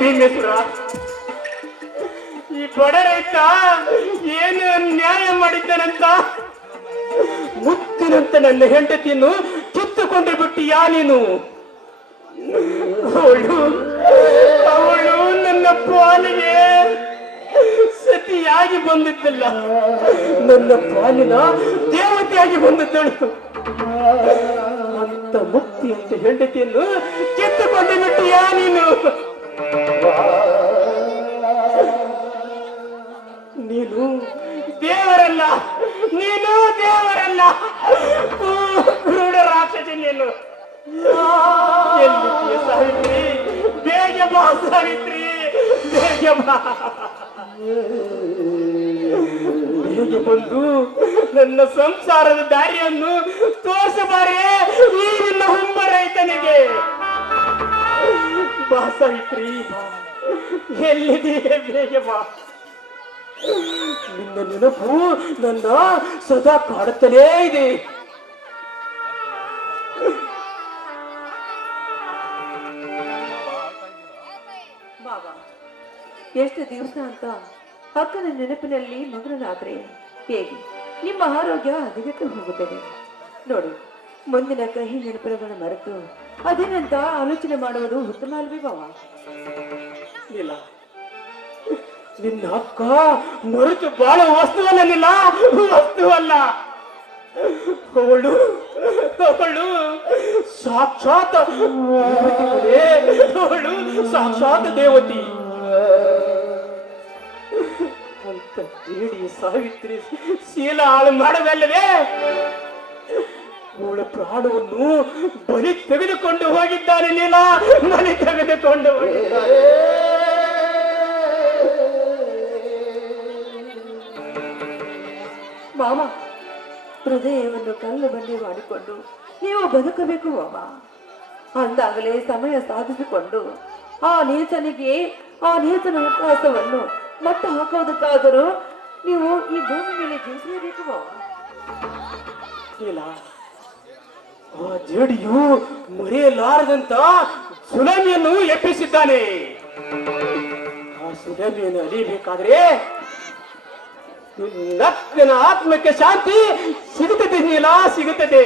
ಭೀಮೇಶ್ವರ. ಈ ಬಡ ರೈತ ಏನು ನ್ಯಾಯ ಮಾಡಿದ್ದಾನಂತ? ಮುತ್ತಿನಂತ ನನ್ನ ಹೆಂಡತಿಯನ್ನು ಕಿತ್ತುಕೊಂಡು ಬಿಟ್ಟಿಯಾ ನೀನು? ಅವಳು ಅವಳು ನನ್ನ ಪಾಲಿಗೆ ಸತಿಯಾಗಿ ಬಂದಿದ್ದಲ್ಲ. ನನ್ನ ಪಾಲಿನ ದೇವತೆಯಾಗಿ ಬಂದಿದ್ದಳು. ಅಂತ ಮುಕ್ತಿ ಅಂತ ಹೆಂಡತಿಯನ್ನು ಕಿತ್ತುಕೊಂಡು ಬಿಟ್ಟಿಯಾ ನೀನು? ನೀನು ದೇವರಲ್ಲ ನೀನು ದೇವರಲ್ಲ. ಕ್ರೂಢ ರಾಕ್ಷಸಿ ನೀನು. ಸಾವಿತ್ರಿ? ಬೇಗ ಬಾ ಸಾವಿತ್ರಿ, ಬೇಗ ಬಾ. ಬಂದು ನನ್ನ ಸಂಸಾರದ ದಾರಿಯನ್ನು ತೋರಿಸಬಾರೇ, ಈ ನಿನ್ನ ರೈತನಿಗೆ ಬಾ ಸಾವಿತ್ರಿ ಎಲ್ಲಿದೆಯೇ ಬೇಗ ಬಾ ನಿನ್ನ ನೆನಪು ನನ್ನ ಸದಾ ಕಾಡುತ್ತಲೇ ಇದೆ. ಎಷ್ಟು ದಿವಸ ಅಂತ ಅಕ್ಕನ ನೆನಪಿನಲ್ಲಿ ಮಗನಾದ್ರೆ ಹೇಗೆ? ನಿಮ್ಮ ಆರೋಗ್ಯ ಹದಗೆಟ್ಟು ಹೋಗುತ್ತದೆ. ನೋಡಿ, ಮುಂದಿನ ಕಹಿ ನೆನಪುಗಳನ್ನು ಮರೆತು ಅದೇನಂತ ಆಲೋಚನೆ ಮಾಡುವುದು ಉತ್ತಮ ಅಲ್ವೇ ಬಾವ? ಇಲ್ಲ. ನಿನ್ನ ಅಕ್ಕ ಮರೆತು ಬಾಳ ವಸ್ತುವಲ್ಲ ವಸ್ತುವಲ್ಲ. ಅವಳು ಅವಳು ಸಾಕ್ಷಾತ್. ಅವಳು ಸಾಕ್ಷಾತ್ ದೇವತಿ. ಅಂತ ಹೇಳಿ ಸಾವಿತ್ರಿ ಶೀಲ ಹಾಳು ಮಾಡಬಲ್ಲವೇ? ಅವಳ ಪ್ರಾಣವನ್ನು ಬಲಿ ತೆಗೆದುಕೊಂಡು ಹೋಗಿದ್ದಾನೆ ಲೀಲಾ. ಬಲಿ ತೆಗೆದುಕೊಂಡು ಹೋಗಿದ್ದಾರೆ ಮಾಮ, ಹೃದಯವನ್ನು ಕಲ್ಲು ಬಂಡಿ ಮಾಡಿಕೊಂಡು ನೀವು ಬದುಕಬೇಕು ಮಾಮ. ಅಂದಾಗಲೇ ಸಮಯ ಸಾಧಿಸಿಕೊಂಡು ಆ ನೀಚನಿಗೆ, ಆ ನೀಚನ ಉಪವಾಸವನ್ನು ಮತ್ತೆ ಹಾಕೋದಕ್ಕಾದರೂ ನೀವು ಈ ಭೂಮಿ ಮೇಲೆ ಜೀವಿಸಲೇಬೇಕು ಮಾಮ. ಇಲ್ಲ ಆ ಜೇಡಿಯು ಮರೆಯಲಾರದಂತ ಸುನಾಮಿಯನ್ನು ಎಪ್ಪಿಸಿದ್ದಾನೆ ಆ ಸುನಾಮಿಯನ್ನು ಅಲಿಬೇಕಾದ್ರೆ ನಕ್ಕನ ಆತ್ಮಕ್ಕೆ ಶಾಂತಿ ಸಿಗುತ್ತದೆ ನೀಲ ಸಿಗುತ್ತದೆ.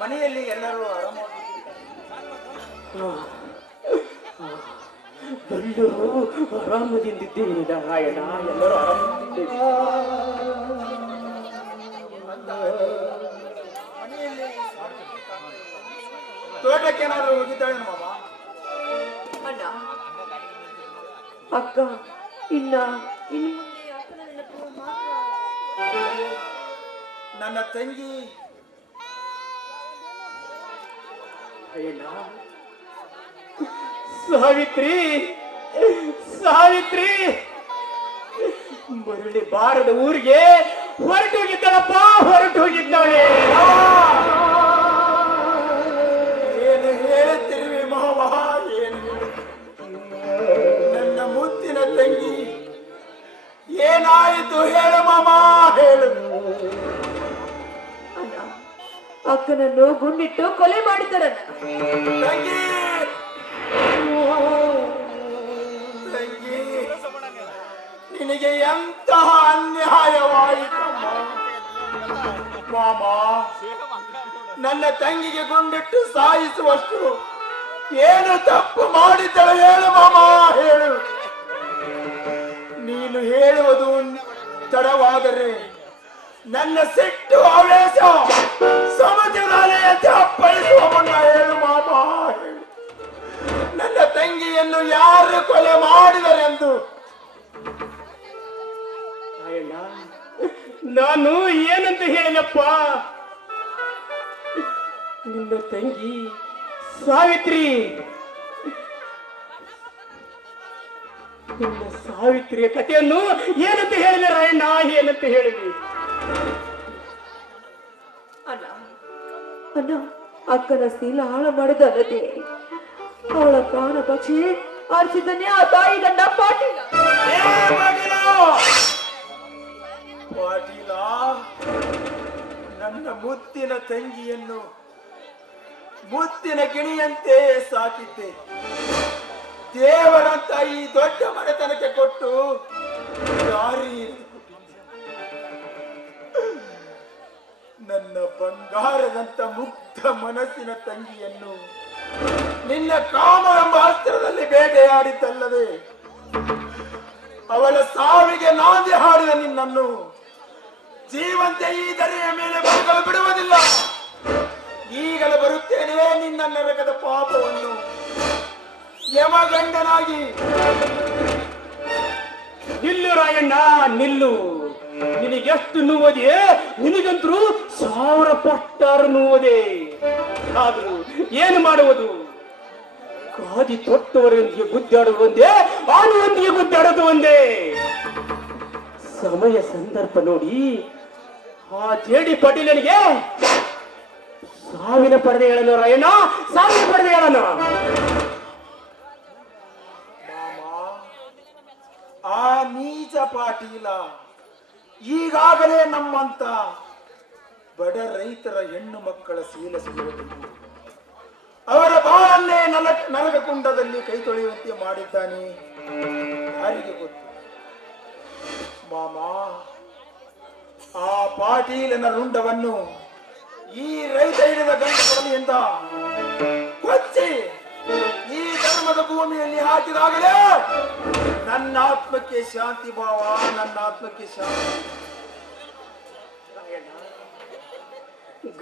ಮನೆಯಲ್ಲಿ ಎಲ್ಲರೂ ಆರಾಮಾಗಿದ್ದೀರಿ? ಎಲ್ಲರೂ ಆರಾಮದಿಂದಿದ್ದೇವೆ ನಾರಾಯಣ ಎಲ್ಲರೂ ಆರಾಮದಿಂದಿದ್ದೇವೆ ತೋಟಕ್ಕೆ ಏನಾದ್ರು ಹೋಗಿದ್ದಾಳೆ ಮಾವ ಅಣ್ಣ. ಅಕ್ಕ ಇನ್ನ ಇನ್ನು ನನ್ನ ತಂಗಿ. ಅಯ್ಯಣ್ಣ. ಸಾವಿತ್ರಿ ಸಾವಿತ್ರಿ ಮರಳಿ ಬಾರದ ಊರಿಗೆ ಹೊರಟು ಹೋಗಿದ್ದಾಳಪ್ಪ ಹೊರಟು ಹೋಗಿದ್ದಾಳೆ ಏನು ಹೇಳುತ್ತಿರುವೆ ಮಾವ ಏನು ನನ್ನ ಮುತ್ತಿನ ತಂಗಿ ಏನಾಯಿತು ಹೇಳು ಮಾಮ ಹೇಳು. ಅಣ್ಣ ಅಕ್ಕನನ್ನು ಗುಂಡಿಟ್ಟು ಕೊಲೆ ಮಾಡಿದ್ದಾರಣ್ಣ. ತಂಗಿ! ನಿನಗೆ ಎಂತಹ ಅನ್ಯಾಯವಾಯಿತು? ಮಾಮ, ನನ್ನ ತಂಗಿಗೆ ಗುಂಡಿಟ್ಟು ಸಾಯಿಸುವಷ್ಟು ಏನು ತಪ್ಪು ಮಾಡಿದ್ದಳು ಹೇಳು ಮಾಮ, ಹೇಳು. ನೀನು ಹೇಳುವುದು ತಡವಾದರೆ ನನ್ನ ಸಿಟ್ಟು ಆವೇಶ ಸಮುದ್ರದಲೆಯಂತೆ ಅಪ್ಪಳಿಸುವ ಹೇಳು ಮಾಮ ನನ್ನ ತಂಗಿಯನ್ನು ಯಾರು ಕೊಲೆ ಮಾಡಿದರೆಂದು ಅಯ್ಯಣ್ಣ ನಾನು ಏನಂತ ಹೇಳಿನಪ್ಪ ನಿನ್ನ ತಂಗಿ ಸಾವಿತ್ರಿ. ನಿನ್ನ ಸಾವಿತ್ರಿಯ ಕಥೆಯನ್ನು ಏನಂತ ಹೇಳಿದೆ ರಾಯಣ್ಣ? ಏನಂತ ಹೇಳಿದ್ವಿ ಅಣ್ಣ ಅಣ್ಣ ಅಕ್ಕನ ಶೀಲ ಹಾಳ ಮಾಡಿದಲ್ಲದೆ? ಅವಳ ಪ್ರಾಣ ಪಕ್ಷಿ ಆರಿಸಿದ್ದನ್ನೇ ಆ ತಾಯಿ ಗಂಡ ಪಾಟೀಲ. ಏ ಮಗನ! ಪಾಟೀಲ, ನನ್ನ ಮುತ್ತಿನ ತಂಗಿಯನ್ನು ಮುತ್ತಿನ ಗಿಣಿಯಂತೆ ಸಾಕಿದ್ದೆ. ದೇವರಂತ ಈ ದೊಡ್ಡ ಮನೆತನಕ್ಕೆ ಕೊಟ್ಟು ದಾರಿ ನನ್ನ ಬಂಗಾರದಂತ ಮುಗ್ಧ ಮನಸ್ಸಿನ ತಂಗಿಯನ್ನು ನಿನ್ನ ಕಾಮ ಎಂಬ ಅಸ್ತ್ರದಲ್ಲಿ ಬೇಟೆಯಾಡಿದ್ದಲ್ಲದೆ ಅವಳ ಸಾವಿಗೆ ನಾಂದಿ ಹಾಡಿದ ನಿನ್ನನ್ನು ಜೀವಂತ ಈ ದರೆಯ ಮೇಲೆ ಬದುಕಲು ಬಿಡುವುದಿಲ್ಲ. ಈಗಲೂ ಬರುತ್ತೇನೆ ನಿನ್ನ ನರಕದ ಪಾಪವನ್ನು. ಯಮಗಂಡನಾಗಿ. ನಿಲ್ಲು ರಾಯಣ್ಣ, ನಿಲ್ಲು. ನಿನಗೆಷ್ಟು ನೋವದೆ? ನಿನಗಂತರೂ ಸಾವಿರ ಪಟ್ಟಾರು ನೋವದೆ. ಆದರೂ ಏನು ಮಾಡುವುದು? ಕಾದಿ ತೊಟ್ಟವರೊಂದಿಗೆ ಗುದ್ದಾಡುವುದು ಒಂದೇ ಆನುವೊಂದಿಗೆ ಗುದ್ದಾಡೋದು ಒಂದೇ. ಸಮಯ ಸಂದರ್ಭ ನೋಡಿ ಆ ಜೇಡಿ ಪಾಟೀಲನಿಗೆ ಸಾವಿನ ಹೇಳಲು ರಾಯಣ್ಣ, ಸಾವಿನ ಮಾಮ, ಆ ನೀಚ ಪಾಟೀಲ ಈಗಾಗಲೇ ನಮ್ಮಂತ ಬಡ ರೈತರ ಹೆಣ್ಣು ಮಕ್ಕಳ ಸೀಲ ಸಿಗುವುದಿಲ್ಲ ಅವರ ಬಾಳನ್ನೇ ನಲ ನರಕ ಕುಂಡದಲ್ಲಿ ಕೈ ತೊಳೆಯುವಂತೆ ಮಾಡಿದ್ದಾನೆ. ಯಾರಿಗೆ ಗೊತ್ತು? ಮಾಮ ಆ ಪಾಟೀಲನ ರುಂಡವನ್ನು ಈ ರೈತ ಹಿಡಿದ ಗಂಡ ಕೊಚ್ಚಿ ಈ ಧರ್ಮದ ಭೂಮಿಯಲ್ಲಿ ಹಾಕಿದಾಗಲೇ ನನ್ನ ಆತ್ಮಕ್ಕೆ ಶಾಂತಿ ಭಾವ, ನನ್ನ ಆತ್ಮಕ್ಕೆ ಶಾಂತಿ.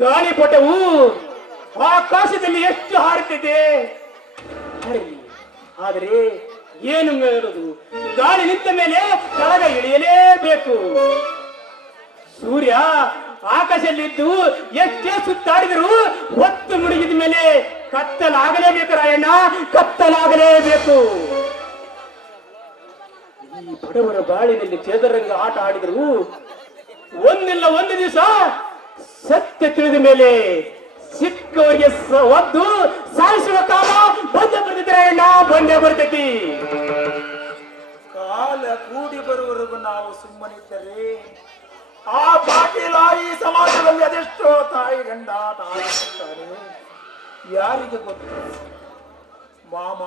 ಗಾಳಿಪಟವು ಆಕಾಶದಲ್ಲಿ ಎಷ್ಟು ಹಾರುತ್ತಿದೆ ಆದರೆ ಏನು ಹೇಳುದು? ಗಾಳಿ ನಿಂತ ಮೇಲೆ ಕೆಳಗ ಇಳಿಯಲೇಬೇಕು. ಸೂರ್ಯ ಆಕಾಶದಲ್ಲಿದ್ದು ಎಷ್ಟೇ ಸುತ್ತಾಡಿದ್ರು ಹೊತ್ತು ಮುಳುಗಿದ ಮೇಲೆ ಕತ್ತಲಾಗಲೇಬೇಕು ರಾಯಣ್ಣ, ಕತ್ತಲಾಗಲೇಬೇಕು. ಈ ಬಡವರ ಬಾಳಿನಲ್ಲಿ ಚೇದರಂಗ ಆಟ ಆಡಿದ್ರು ಒಂದಿಲ್ಲ ಒಂದು ದಿವಸ ಸತ್ಯ ತಿಳಿದ ಮೇಲೆ ಸಿಕ್ಕವರಿಗೆ ಒದ್ದು ಸಾಯಿಸುವ ಕಾಲ ಬಂದೇ ಬರ್ತೈತಿ ರಾಯಣ್ಣ, ಬಂದೇ ಬರ್ತೈತಿ. ಕಾಲ ಕೂಡಿ ಬರುವವರೆಗೂ ನಾವು ಸುಮ್ಮನಿದ್ದರೆ ಆ ಪಾಟೀಲ ಈ ಸಮಾಜದಲ್ಲಿ ಅದೆಷ್ಟೋ ತಾಯಿ ಗಂಡ ತಾಯಿ ಯಾರಿಗೆ ಗೊತ್ತು? ಮಾಮ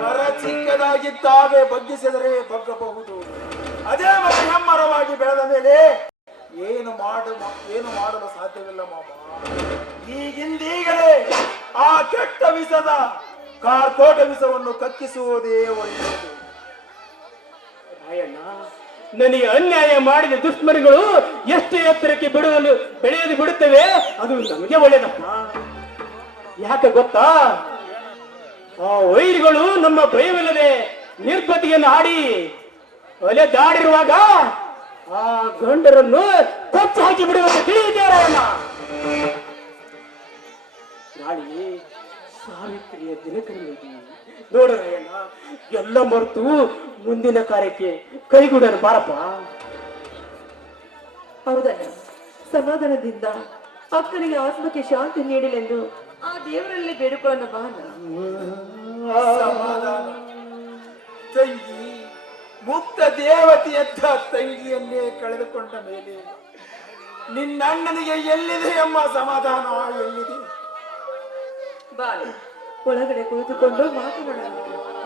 ಮರ ಚಿಕ್ಕದಾಗಿದ್ದಾಗೆ ಬಗ್ಗಿಸಿದರೆ ಬಗ್ಗಬಹುದು. ಅದೇ ಹೆಮ್ಮರವಾಗಿ ಬೆಳೆದ ಮೇಲೆ ಏನು ಮಾಡ, ಏನು ಮಾಡಲು ಸಾಧ್ಯವಿಲ್ಲ ಮಾಮ. ಈಗಿಂದೀಗಲೇ ಆ ಕೆಟ್ಟ ವಿಷದ ಕಾರ್ಕೋಟ ವಿಷವನ್ನು ಕಕ್ಕಿಸುವುದೇ ಒಳ್ಳೆಯದು ನನಗೆ ಅನ್ಯಾಯ ಮಾಡಿದ ದುಷ್ಮರಿಗಳು ಎಷ್ಟು ಎತ್ತರಕ್ಕೆ ಬಿಡುವಲು ಬೆಳೆಯಲು ಬಿಡುತ್ತವೆ? ಅದು ನಮಗೆ ಒಳ್ಳೆಯದಪ್ಪ. ಯಾಕೆ ಗೊತ್ತಾ? ಆ ವೈರಿಗಳು ನಮ್ಮ ಭಯವಿಲ್ಲದೆ ನಿರ್ಗತಿಯನ್ನು ಆಡಿ ಒಲೆ ದಾಡಿರುವಾಗ ಆ ಗಂಡರನ್ನು ಕೊಚ್ಚು ಹಾಕಿ ಬಿಡುವಂತೆ ತಿಳಿದಿದೆ ರಾಯಣ್ಣ ನಾಳೆ ಸಾವಿತ್ರಿಯ ದಿನಕರಣಿಗೆ ನೋಡೋಣ ಎಲ್ಲ ಮರೆತು ಮುಂದಿನ ಕಾರ್ಯಕ್ಕೆ ಕೈಗೂಡಲು ಬಾರಪ್ಪ. ಹೌದಣ್ಣ. ಸಮಾಧಾನದಿಂದ ಅಕ್ಕನಿಗೆ ಆತ್ಮಕ್ಕೆ ಶಾಂತಿ ನೀಡಲೆಂದು ಆ ದೇವರಲ್ಲಿ ಬೇಡಿಕೊಳ್ಳೋಣ ಬಾಣ. ಸಮಾಧಾನ. ತಂಗಿ ಮುಕ್ತ ದೇವತೆಯಂತ ತಂಗಿಯನ್ನೇ ಕಳೆದುಕೊಂಡ ಮೇಲೆ ನಿನ್ನಣ್ಣನಿಗೆ ಎಲ್ಲಿದೆ ಎಂಬ ಸಮಾಧಾನ? ಎಲ್ಲಿದೆ? ಬಾಳೆ. ಒಳಗಡೆ ಕುಳಿತುಕೊಂಡು ಮಾತನಾಡೋಣ.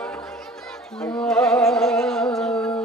Oh.